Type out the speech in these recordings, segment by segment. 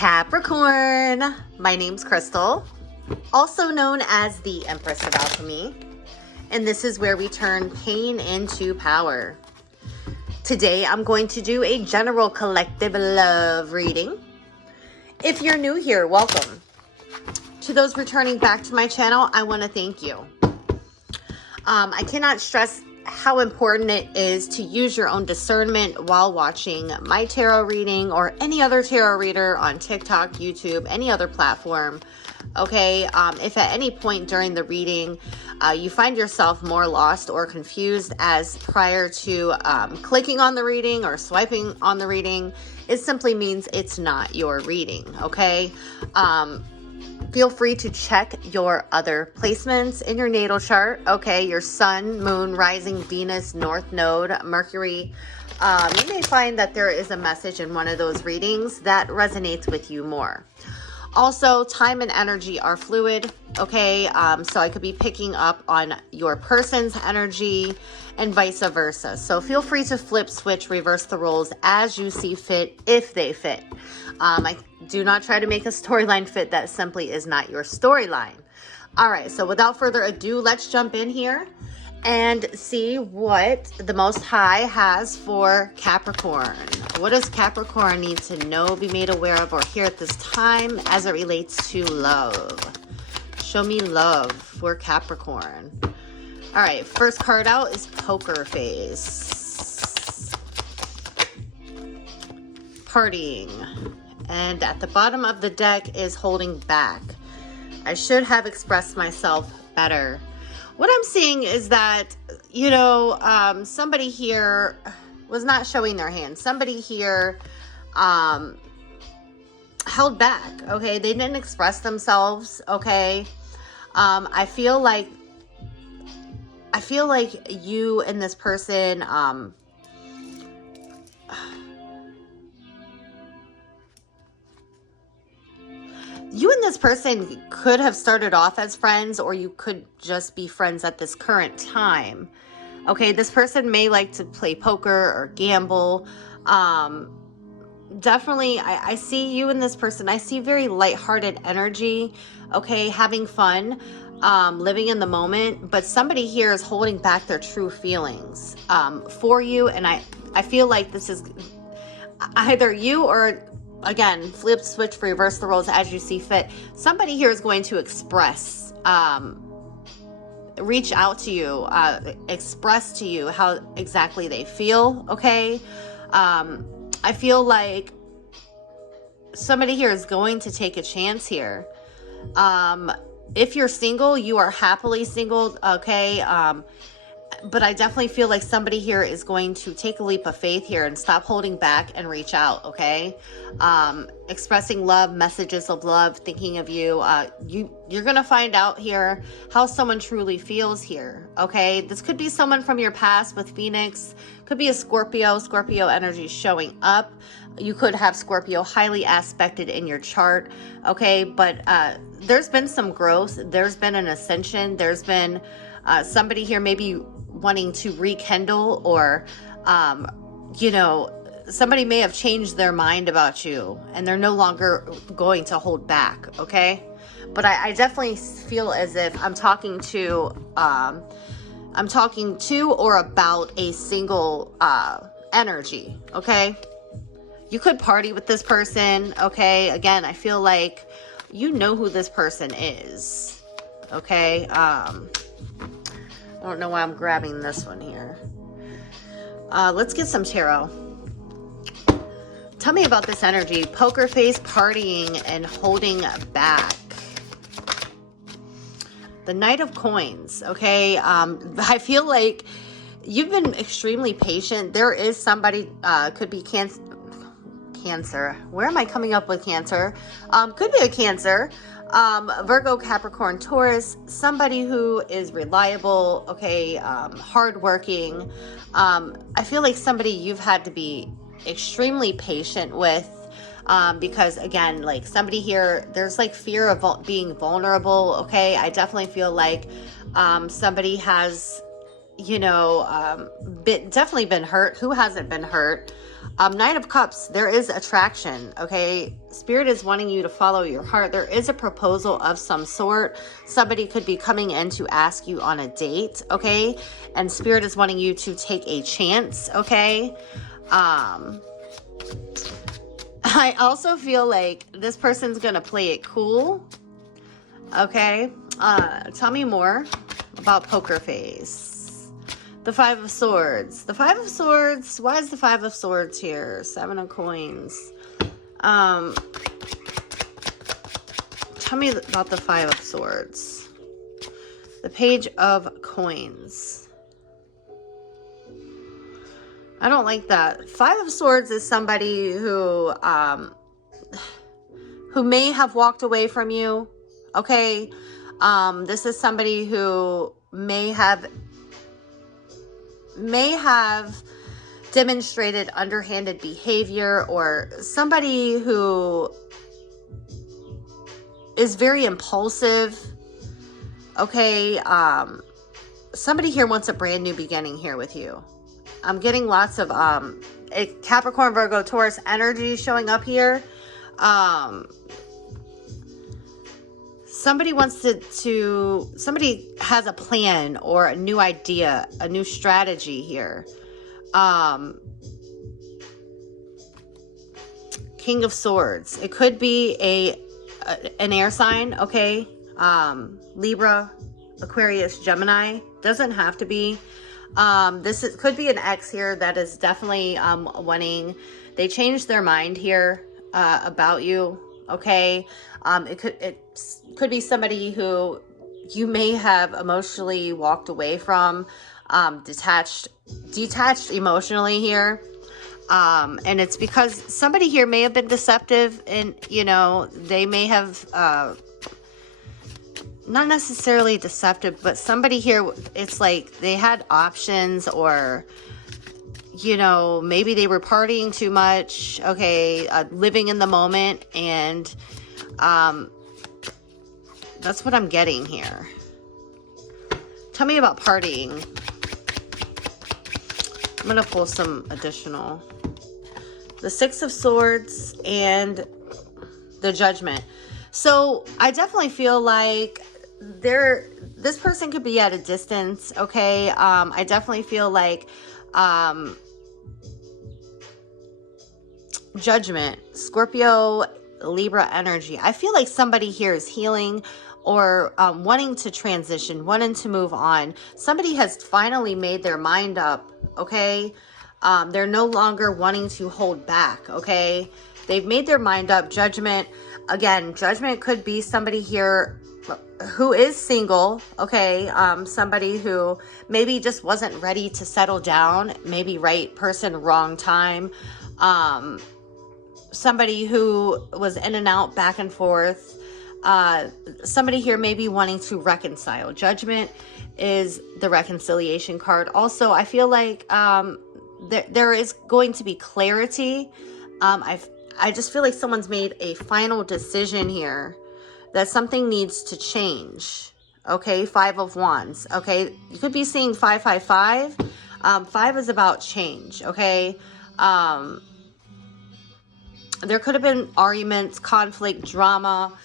Capricorn, my name's Crystal, also known as the Empress of Alchemy, and this is where we turn pain into power. Today, I'm going to do a general collective love reading. If you're new here, welcome. To those returning back to my channel, I want to thank you. I cannot stress how important it is to use your own discernment while watching my tarot reading or any other tarot reader on TikTok, YouTube, any other platform. Okay, if at any point during the reading you find yourself more lost or confused as prior to clicking on the reading or swiping on the reading, it simply means it's not your reading, okay? Feel free to check your other placements in your natal chart, okay? Your sun, moon, rising, Venus, north node, Mercury. You may find that there is a message in one of those readings that resonates with you more. Also, time and energy are fluid, okay? So I could be picking up on your person's energy and vice versa. So feel free to flip, switch, reverse the roles as you see fit, if they fit. I do not try to make a storyline fit that simply is not your storyline. All right, so without further ado, let's jump in here and see what the Most High has for Capricorn. What does Capricorn need to know, be made aware of, or hear at this time as it relates to love? Show me love for Capricorn. All right, first card out is Poker Face. Partying. And at the bottom of the deck is holding back. I should have expressed myself better. What I'm seeing is that, you know, somebody here was not showing their hand. Somebody here held back, okay? They didn't express themselves, okay? I feel like you and this person, you and this person could have started off as friends, or you could just be friends at this current time. Okay, this person may like to play poker or gamble. Definitely, I see you and this person. I see very lighthearted energy, okay, having fun, living in the moment. But somebody here is holding back their true feelings for you. And I feel like this is either you or, again, flip, switch, reverse the roles as you see fit. Somebody here is going to express, reach out to you, express to you how exactly they feel, okay? I feel like somebody here is going to take a chance here. If you're single, you are happily single, okay? But I definitely feel like somebody here is going to take a leap of faith here and stop holding back and reach out, okay? Expressing love, messages of love, thinking of you. You're going to find out here how someone truly feels here, okay? This could be someone from your past with Phoenix. Could be a Scorpio. Scorpio energy showing up. You could have Scorpio highly aspected in your chart, okay? But there's been some growth. There's been an ascension. There's been somebody here maybe wanting to rekindle, or you know, somebody may have changed their mind about you and they're no longer going to hold back, okay? But I definitely feel as if I'm talking to or about a single energy, okay? You could party with this person, okay? Again, I feel like you know who this person is, okay? I don't know why I'm grabbing this one here. Let's get some tarot. Tell me about this energy. Poker face, partying, and holding back. The Knight of Coins, okay? I feel like you've been extremely patient. There is somebody, could be Cancer. Where am I coming up with Cancer? Could be a Cancer. Virgo, Capricorn, Taurus, somebody who is reliable, okay, hardworking. I feel like somebody you've had to be extremely patient with, because again, like somebody here, there's like fear of being vulnerable, okay? I definitely feel like somebody has, you know, definitely been hurt. Who hasn't been hurt? Knight of Cups, there is attraction, okay? Spirit is wanting you to follow your heart. There is a proposal of some sort. Somebody could be coming in to ask you on a date, okay? And Spirit is wanting you to take a chance, okay? I also feel like this person's gonna play it cool, okay? Tell me more about Poker Face. The Five of Swords. The Five of Swords. Why is the Five of Swords here? Seven of Coins. Tell me about the Five of Swords. The Page of Coins. I don't like that. Five of Swords is somebody who may have walked away from you. Okay. This is somebody who may have demonstrated underhanded behavior, or somebody who is very impulsive. Okay, somebody here wants a brand new beginning here with you. I'm getting lots of Capricorn, Virgo, Taurus energy showing up here. Somebody wants somebody has a plan or a new idea, a new strategy here. King of Swords. It could be an air sign, okay? Libra, Aquarius, Gemini. Doesn't have to be. Could be an ex here that is definitely wanting. They changed their mind here about you, okay? It could be somebody who you may have emotionally walked away from, detached emotionally here. And it's because somebody here may have been deceptive, and, you know, they may have, not necessarily deceptive, but somebody here, it's like they had options, or, you know, maybe they were partying too much, okay, living in the moment, and that's what I'm getting here. Tell me about partying. I'm going to pull some additional. The Six of Swords and the Judgment. So I definitely feel like this person could be at a distance, okay? I definitely feel like Judgment, Scorpio, Libra energy. I feel like somebody here is healing, or wanting to transition, wanting to move on. Somebody has finally made their mind up, okay? They're no longer wanting to hold back, okay? They've made their mind up. Judgment. Again, Judgment could be somebody here who is single, okay? Somebody who maybe just wasn't ready to settle down. Maybe right person, wrong time. Somebody who was in and out, back and forth. Somebody here may be wanting to reconcile. Judgment is the reconciliation card. Also, I feel like there is going to be clarity. I just feel like someone's made a final decision here that something needs to change. Okay, Five of Wands. Okay, you could be seeing 555. 5 is about change. Okay, there could have been arguments, conflict, drama.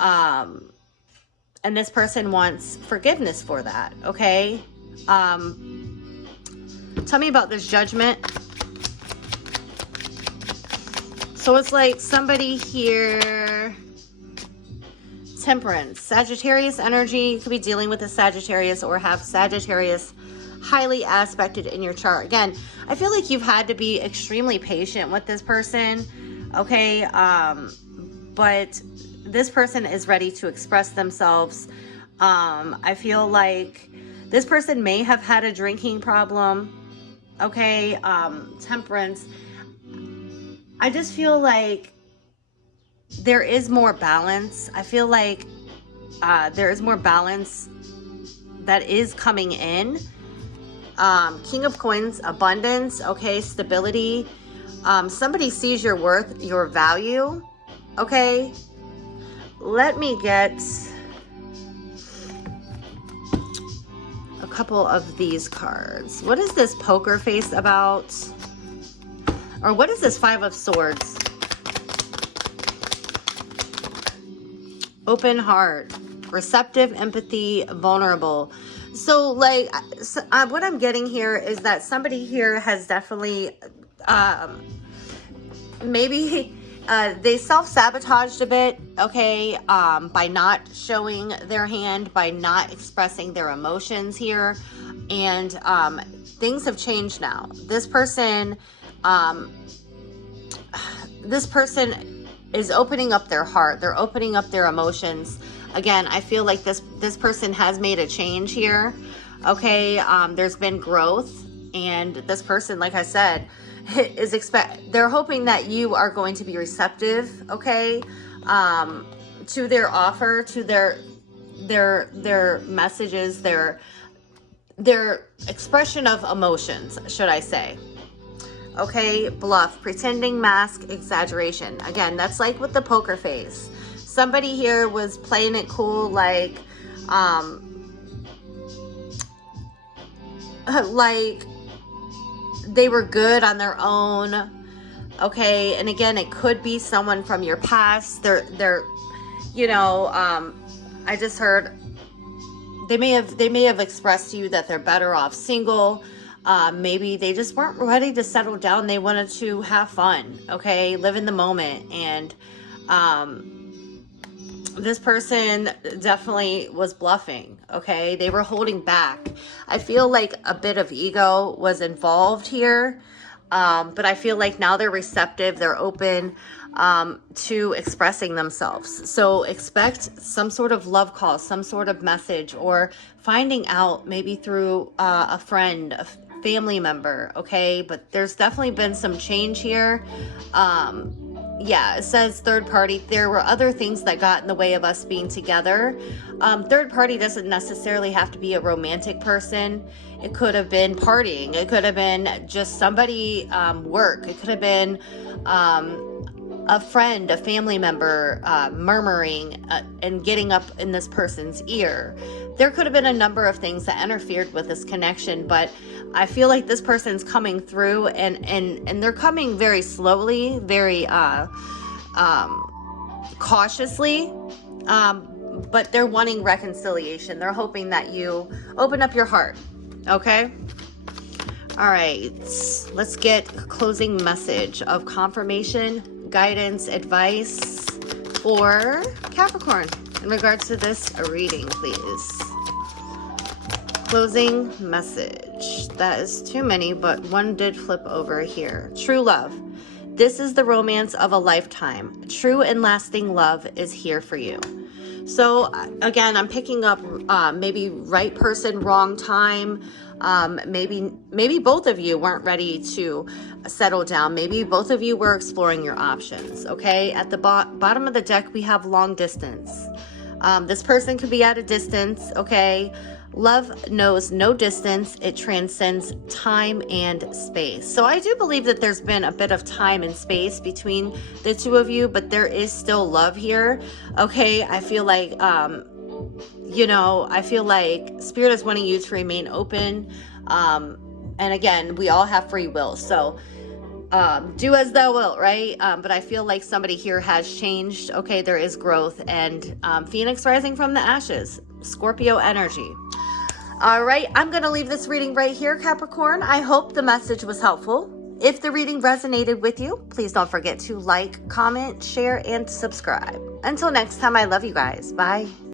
And this person wants forgiveness for that, okay? Tell me about this Judgment. So it's like somebody here, Temperance, Sagittarius energy. You could be dealing with a Sagittarius, or have Sagittarius highly aspected in your chart. Again, I feel like you've had to be extremely patient with this person, okay? But this person is ready to express themselves. I feel like this person may have had a drinking problem, okay? Temperance. I just feel like there is more balance. I feel like there is more balance that is coming in. King of Coins, abundance, okay? Stability. Somebody sees your worth, your value, okay? Let me get a couple of these cards. What is this Poker Face about? Or what is this Five of Swords? Open heart, receptive, empathy, vulnerable. So like, what I'm getting here is that somebody here has definitely, maybe they self-sabotaged a bit, okay, by not showing their hand, by not expressing their emotions here. And things have changed now. This person is opening up their heart. They're opening up their emotions. Again, I feel like this person has made a change here. Okay, there's been growth, and this person, like I said, they're hoping that you are going to be receptive, okay, to their offer, to their messages, their expression of emotions, should I say. Okay, bluff, pretending, mask, exaggeration. Again, that's like with the poker face. Somebody here was playing it cool, like they were good on their own. Okay, and again, it could be someone from your past. They're you know, I just heard they may have expressed to you that they're better off single. Maybe they just weren't ready to settle down. They wanted to have fun, okay, live in the moment. And this person definitely was bluffing, okay? They were holding back. I feel like a bit of ego was involved here, but I feel like now they're receptive, they're open to expressing themselves. So expect some sort of love call, some sort of message, or finding out maybe through a friend, a family member, okay? But there's definitely been some change here. Yeah, it says third party. There were other things that got in the way of us being together. Third party doesn't necessarily have to be a romantic person. It could have been partying. It could have been just somebody, work. It could have been a friend, a family member, murmuring and getting up in this person's ear. There could have been a number of things that interfered with this connection, but I feel like this person's coming through, and they're coming very slowly, very cautiously, but they're wanting reconciliation. They're hoping that you open up your heart, okay? All right, let's get a closing message of confirmation, guidance, advice for Capricorn in regards to this reading, please. Closing message. That is too many, but one did flip over here. True love. This is the romance of a lifetime. True and lasting love is here for you. So again, I'm picking up maybe right person, wrong time. Maybe both of you weren't ready to settle down. Maybe both of you were exploring your options. Okay. At the bottom of the deck, we have long distance. This person could be at a distance. Okay. Love knows no distance. It transcends time and space. So I do believe that there's been a bit of time and space between the two of you, but there is still love here. Okay. I feel like, I feel like Spirit is wanting you to remain open. And again, we all have free will. So, do as thou wilt, right? But I feel like somebody here has changed. Okay. There is growth, and, Phoenix rising from the ashes, Scorpio energy. All right, I'm going to leave this reading right here, Capricorn. I hope the message was helpful. If the reading resonated with you, please don't forget to like, comment, share, and subscribe. Until next time, I love you guys. Bye.